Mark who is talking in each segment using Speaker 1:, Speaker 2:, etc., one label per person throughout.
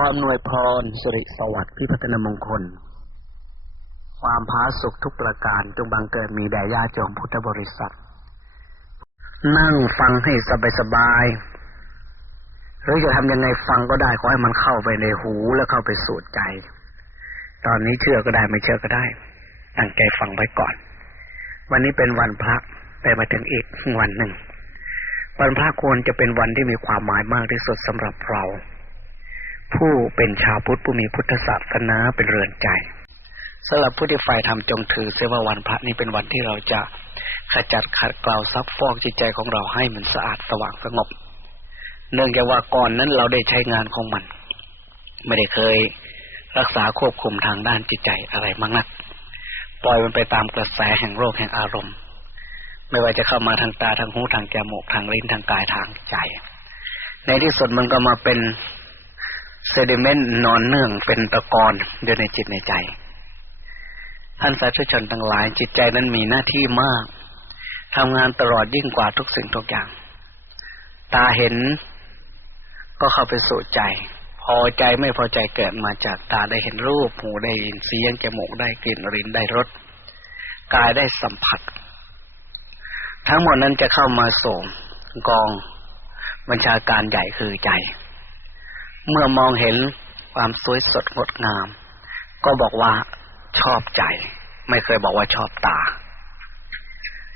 Speaker 1: ออำนวยพรสิริสวัสดิ์พิพัฒนมงคล ความพาสุขทุกประการจงบังเกิดมีแด่ญาติโยมพุทธบริษัท นั่งฟังให้สบายๆหรือจะทำยังไงฟังก็ได้ขอให้มันเข้าไปในหูแล้วเข้าไปสู่ใจ ตอนนี้เชื่อก็ได้ไม่เชื่อก็ได้ ตั้งใจฟังไว้ก่อน วันนี้เป็นวันพระไปมาถึงอีกวันหนึ่งวันพระควรจะเป็นวันที่มีความหมายมากที่สุดสำหรับเรา ผู้เป็นชาวพุทธผู้มีพุทธศาสนาเป็นเรือนใจสำหรับผู้ที่ฝ่ายทำจงถือเสว่าวันพระนี้เป็นวันที่เราจะขจัดขัดเกลาซับฟอกจิตใจของเราให้มันสะอาดสว่างสงบ เนื่องจากว่าก่อนนั้นเราได้ใช้งานของมัน ไม่ได้เคยรักษาควบคุมทางด้านจิตใจอะไรมากนัก ปล่อยมันไปตามกระแสแห่งโรคแห่งอารมณ์ ไม่ว่าจะเข้ามาทางตาทางหูทางจมูกทางลิ้นทางกายทางใจ ในที่สุดมันก็มาเป็น เซดิเมนต์นอนเนื่องเป็นตะกอนอยู่ในจิตในใจ ท่านสาธุชนทั้งหลายจิตใจนั้นมีหน้าที่มากทำงานตลอดยิ่งกว่าทุกสิ่งทุกอย่าง ตาเห็นก็เข้าไปสู่ใจ พอใจไม่พอใจเกิดมาจากตาได้เห็นรูป หูได้ยินเสียงจมูกได้กลิ่นลิ้นได้รสกายได้สัมผัส ทั้งหมดนั้นจะเข้ามาส่งกองบัญชาการใหญ่คือใจ เมื่อมองเห็นความสวยสดงดงาม ก็บอกว่าชอบใจ ไม่เคยบอกว่าชอบตา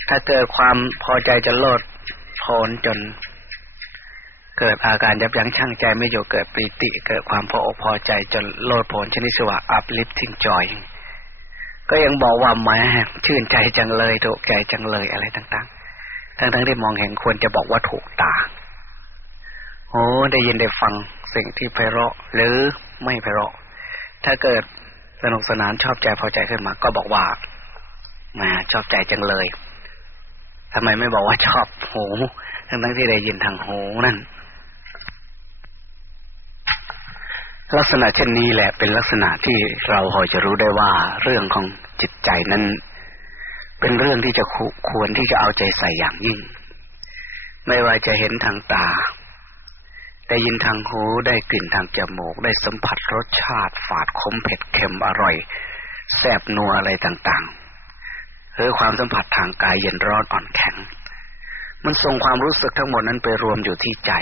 Speaker 1: ถ้าเกิดความพอใจจะโลดโผนจน เกิดอาการยับยั้งชั่งใจไม่อยู่เกิดปีติ เกิดความพออกพอใจจนโลดโผนชนิดสว่า uplifting joy ก็ยังบอกว่าแหมชื่นใจจังเลยถูกใจจังเลยอะไรต่าง ๆ ทั้งๆที่มองเห็นควรจะบอกว่าถูกตา โอ้ได้ยินได้ฟังสิ่งที่ไพเราะหรือไม่ไพเราะ ถ้าเกิดสนุกสนานชอบใจพอใจขึ้นมา ก็บอกว่าแหมชอบใจจังเลยทำไมไม่บอกว่าชอบหูทั้งๆที่ได้ยินทางหูนั่น ลักษณะเช่นนี้แหละเป็นลักษณะที่เราพอจะรู้ได้ว่าเรื่องของจิตใจนั้น เป็นเรื่องที่จะควรที่จะเอาใจใส่อย่างยิ่ง ไม่ว่าจะเห็นทางตา ได้ยินทางหูได้กลิ่นทางจมูก ได้สัมผัสรสชาติฝาดขมเผ็ดเค็มอร่อยแซบนัวอะไรต่างๆหรือความสัมผัสทางกายเย็นร้อนอ่อนแข็ง มันส่งความรู้สึกทั้งหมดนั้นไปรวมอยู่ที่ใจ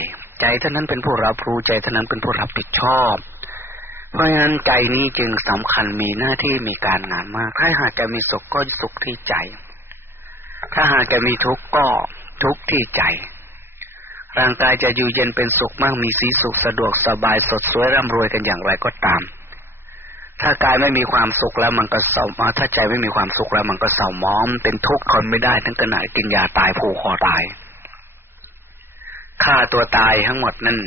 Speaker 1: ใจท่านั้นเป็นผู้รับรู้ใจท่านั้นเป็นผู้รับผิดชอบ เพราะฉะนั้นใจนี้จึงสำคัญมีหน้าที่มีการงานมาก ถ้าหากจะมีสุขก็สุขที่ใจ ถ้าหากจะมีทุกข์ก็ทุกข์ที่ใจ ร่างกายจะอยู่เย็นเป็นสุขมากมีสีสุขสะดวกสบายสดสวยร่ำรวยกันอย่างไรก็ตาม ถ้ากายไม่มีความสุขแล้วมันก็เศร้าถ้าใจไม่มีความสุขแล้วมันก็เศร้ามอมเป็นทุกข์ทนไม่ได้ทั้งขณะกินยาตายผูกคอตายฆ่าตัวตายทั้งหมดนั่น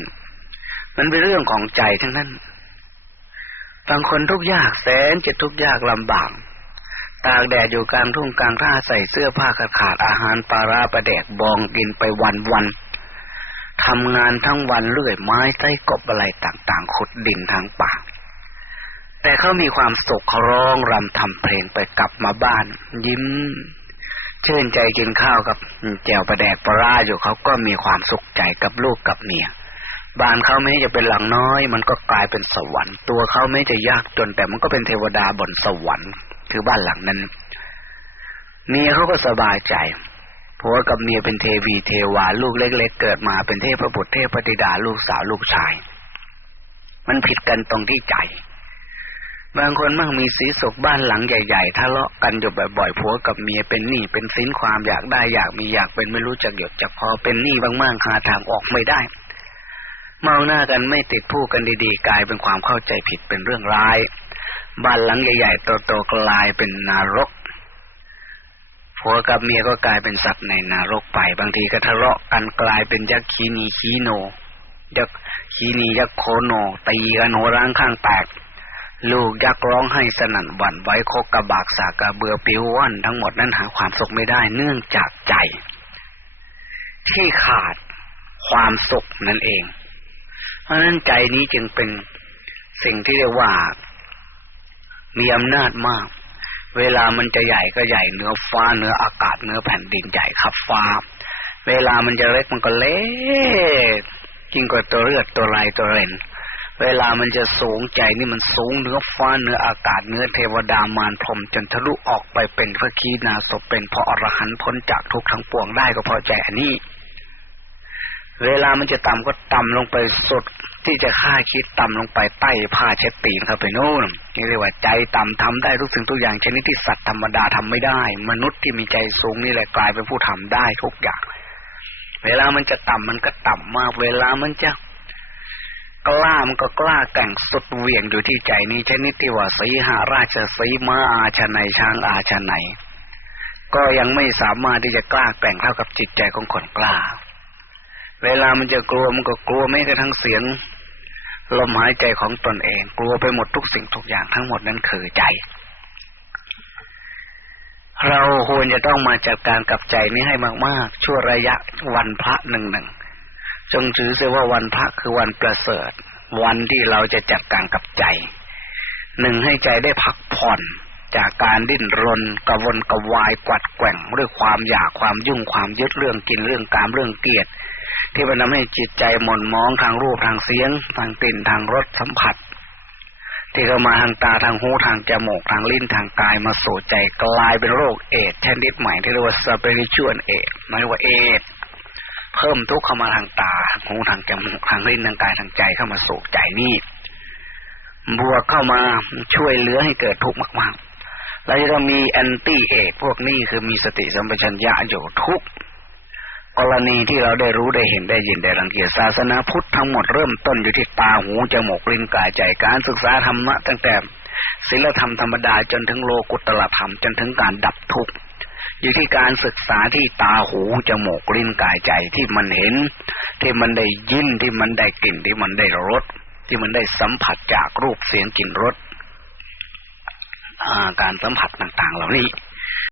Speaker 1: มันเป็นเรื่องของใจทั้งนั้นบางคนทุกข์ยากแสนจะทุกข์ยากลำบากตากแดดอยู่กลางทุ่งกลางท่าใส่เสื้อผ้าขาดขาดอาหารปลาราประแดกบองกินไปวันวัน ทำงานทั้งวันเลื่อยไม้ใต้กบอะไรต่างๆขุดดินทางป่า แต่เขามีความสุขเขาร้องรำทำเพลงไปกลับมาบ้าน ยิ้ม ชื่นใจกินข้าวกับแจวประแดกปลาอยู่เขาก็มีความสุขใจกับลูกกับเมียบ้านเขาไม่จะเป็นหลังน้อย มันก็กลายเป็นสวรรค์ตัวเขาไม่จะยากจนแต่มันก็เป็นเทวดาบนสวรรค์คือบ้านหลังนั้นเมียเขาก็สบายใจ ผัวกับเมียเป็นเทวีเทวาลูกเล็ก ๆ เกิดมาเป็นเทพบุตรเทพธิดาลูกสาวลูกชาย มันผิดกันตรงที่ใจ บางคนมั่งมีสีสุขบ้านหลังใหญ่ๆทะเลาะกันอยู่บ่อยๆผัวกับเมียเป็นหนี้เป็นสินความอยากได้อยากมีอยากเป็นไม่รู้จักหยดจักพอเป็นหนี้บ้างๆหาทางออกไม่ได้ เมองหน้ากันไม่ติดพูดกันดีๆ กลายเป็นความเข้าใจผิดเป็นเรื่องร้ายบ้านหลังใหญ่ๆโตๆกลายเป็นนรก ผัวกับเมียก็กลายเป็นสัตว์ในนรกไป บางทีก็ทะเลาะกันกลายเป็นยักษ์ขีนีขีโน ยักษ์ขีนียักษ์โคโนตีกันโหร้างข้างแตกลูกยักษ์ร้องให้สนั่นหวั่นไหวโคกระบากสากระเบือปิวว่อนทั้งหมดนั้นหาความสุขไม่ได้เนื่องจากใจ ที่ขาดความสุขนั่นเอง เพราะนั้นใจนี้จึงเป็นสิ่งที่เรียกว่า มีอำนาจมาก เวลามันจะใหญ่ก็ใหญ่เหนือฟ้าเหนืออากาศเหนือแผ่นดินใหญ่ขับฟ้า เวลามันจะเล็กมันก็เล็กยิ่งกว่าตัวเลือดตัวลายตัวเรนเวลามันจะสูงใจนี่มันสูงเหนือฟ้าเหนืออากาศเหนือเทวดามารพรมจนทะลุออกไปเป็นพระคีนาศเป็นพระอรหันต์พ้นจากทุกข์ทั้งปวงได้ก็เพราะใจอันนี้ เวลามันจะต่ำก็ต่ำลงไปสุดที่จะฆ่าคิดต่ำลงไปใต้ผ้าเช็ดตีนเข้าไปโน่นนี่เรียกว่าใจต่ำทำได้ทุกสิ่งทุกอย่างชนิดที่สัตว์ธรรมดาทำไม่ได้ มนุษย์ที่มีใจสูงนี่แหละกลายเป็นผู้ทำได้ทุกอย่าง เวลามันจะต่ำมันก็ต่ำมาก เวลามันจะกล้ามันก็กล้าแก่งสุดเหวี่ยงอยู่ที่ใจนี้ชนิดที่ว่าสีหาราชสีมาอาชนัยช้างอาชนัยก็ยังไม่สามารถที่จะกล้าแก่งเท่ากับจิตใจของคนกล้า เวลามันจะกลัวมันก็กลัวไม่กระทั่งเสียงลมหายใจของตนเอง กลัวไปหมดทุกสิ่งทุกอย่างทั้งหมดนั้นคือใจ เราควรจะต้องมาจัดการกับใจนี้ให้มาก ๆ ชั่วระยะวันพระหนึ่งหนึ่งจงถือเสียว่าวันพระคือวันประเสริฐ วันที่เราจะจัดการกับใจ หนึ่งให้ใจได้พักผ่อนจากการดิ้นรนกระวนกระวายกวัดแกว่งด้วยความอยากความยุ่งความยึดเรื่องกินเรื่องการเรื่องเกียรติ ที่มันทำให้จิตใจหม่นมองทางรูปทางเสียง ทางกลิ่นทางรสสัมผัส ที่เข้ามาทางตาทางหูทางจมูกทางลิ้นทางกายมาสู่ใจกลายเป็นโรคเอดส์ชนิดใหม่ที่เรียกว่า spiritual เอดหมายว่าเอดเพิ่มทุกข์เข้ามาทางตาทางหูทางจมูกทางลิ้นทางกายทางใจเข้ามาสู่ใจนี่บวกเข้ามาช่วยเหลือให้เกิดทุกข์มากๆแล้วจะมีแอนตี้เอดพวกนี้คือมีสติสัมปชัญญะอยู่ทุกก รณีที่เราได้รู้ได้เห็นได้ยินได้รังเกียจศาสนาพุทธทั้งหมดเริ่มต้นอยู่ที่ตาหูจมูกลิ้นกายใจการศึกษาธรรมะตั้งแต่ศีลธรรมธรรมดาจนถึงโลกุตตรธรรมจนถึงการดับทุกข์อยู่ที่การศึกษาที่ตาหูจมูกลิ้นกายใจที่มันเห็น ที่มันได้ยินที่มันได้กลิ่นที่มันได้รสที่มันได้สัมผัสจากรูปเสียงกลิ่นรสการสัมผัสต่าง ๆ เหล่านี้